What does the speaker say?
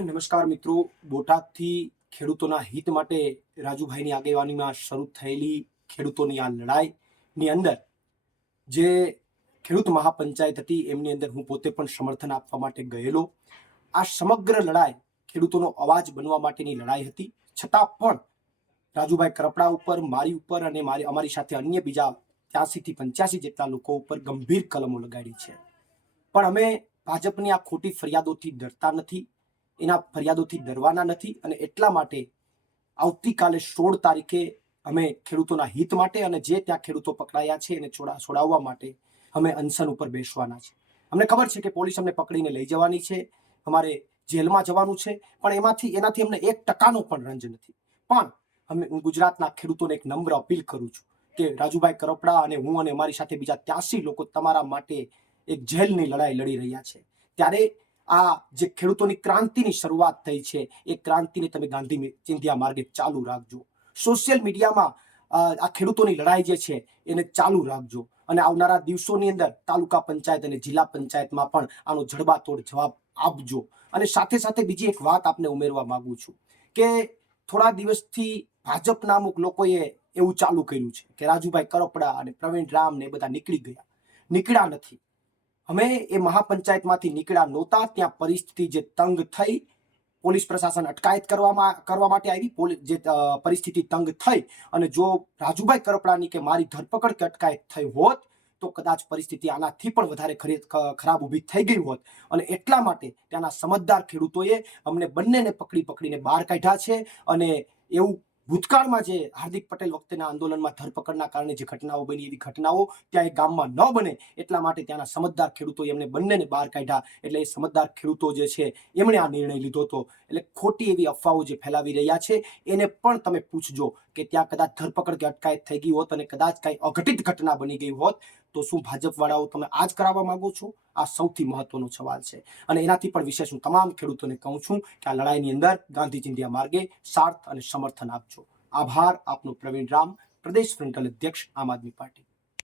નમસ્કાર મિત્રો, બોટાદથી ખેડૂતોના હિત માટે રાજુભાઈની આગેવાનીમાં શરૂ થયેલી ખેડૂતોની આ લડાઈની અંદર જે ખેડૂત મહાપંચાયત હતી એમની અંદર હું પોતે પણ સમર્થન આપવા માટે ગયેલો. આ સમગ્ર લડાઈ ખેડૂતોનો અવાજ બનવા માટેની લડાઈ હતી. છતાં પણ રાજુભાઈ કરપડા ઉપર, મારી ઉપર અને અમારી સાથે અન્ય બીજા 83 થી 85 જેટલા લોકો ઉપર ગંભીર કલમો લગાડી છે. પણ અમે ભાજપની આ ખોટી ફરિયાદોથી ડરતા નથી, એના ફરિયાદોથી ડરવાના નથી. અને એટલા માટે આવતીકાલે 16 તારીખે અમે ખેડૂતોના હિત માટે અને જે ત્યાં ખેડૂતો પકડાયા છે એને છોડાવવા માટે અમે અનશન ઉપર બેસવાના છે. અમને ખબર છે કે પોલીસ અમને પકડીને લઈ જવાની છે, અમારે જેલમાં જવાનું છે, પણ એનાથી અમને 1% પણ રંજ નથી. પણ હું ગુજરાતના ખેડૂતોને એક નમ્ર અપીલ કરું છું કે રાજુભાઈ કરપડા અને હું અને અમારી સાથે બીજા 83 લોકો તમારા માટે એક જેલની લડાઈ લડી રહ્યા છે. ત્યારે આ જે ખેડૂતોની ક્રાંતિની શરૂઆત થઈ છે એ ક્રાંતિને તમે ગાંધી ચિંધ્યા માર્ગે ચાલુ રાખજો. સોશિયલ મીડિયામાં આ ખેડૂતોની લડાઈ જે છે એને ચાલુ રાખજો અને આવનારા દિવસોની અંદર તાલુકા પંચાયત અને જિલ્લા પંચાયતમાં પણ આનો જડબાતોડ જવાબ આપજો. અને સાથે સાથે બીજી એક વાત આપને ઉમેરવા માંગુ છું કે થોડા દિવસથી ભાજપના અમુક લોકોએ એવું ચાલુ કર્યું છે કે રાજુભાઈ કરપડા અને પ્રવીણ રામ ને બધા નીકળ્યા નથી. અમે એ મહાપંચાયતમાંથી નીકળ્યા નહોતા. ત્યાં પરિસ્થિતિ જે તંગ થઈ, પોલીસ પ્રશાસન અટકાયત કરવા માટે આવી, જે પરિસ્થિતિ તંગ થઈ અને જો રાજુભાઈ કરપડાની કે મારી ધરપકડ કે અટકાયત થઈ હોત તો કદાચ પરિસ્થિતિ આનાથી પણ વધારે ખરાબ ઊભી થઈ ગઈ હોત. અને એટલા માટે ત્યાંના સમજદાર ખેડૂતોએ અમને બંનેને પકડીને બહાર કાઢ્યા છે. અને એવું ભૂતકાળમાં જે હાર્દિક પટેલ વખતેના આંદોલનમાં ધરપકડના કારણે જે ઘટનાઓ બની એવી ઘટનાઓ ત્યાં એ ગામમાં ન બને એટલા માટે ત્યાંના સમજદાર ખેડૂતોએ એમને બંનેને બહાર કાઢ્યા. એટલે એ સમજદાર ખેડૂતો જે છે એમણે આ નિર્ણય લીધો હતો. એટલે ખોટી એવી અફવાઓ જે ફેલાવી રહ્યા છે એને પણ તમે પૂછજો કે ત્યાં કદાચ ધરપકડ કે અટકાયત થઈ ગઈ હોત અને કદાચ કઈ અઘટિત ઘટના બની ગઈ હોત તો શું ભાજપ વાળાઓ તમે આ જ કરાવવા માંગો છો? આ સૌથી મહત્વનો સવાલ છે. અને એનાથી પણ વિશેષ હું તમામ ખેડૂતોને કહું છું કે આ લડાઈની અંદર ગાંધી ચિંધ્યા માર્ગે સાર્થ અને સમર્થન આપજો. આભાર. આપનો પ્રવીણ રામ, પ્રદેશ ફ્રન્ટલ અધ્યક્ષ, આમ આદમી પાર્ટી.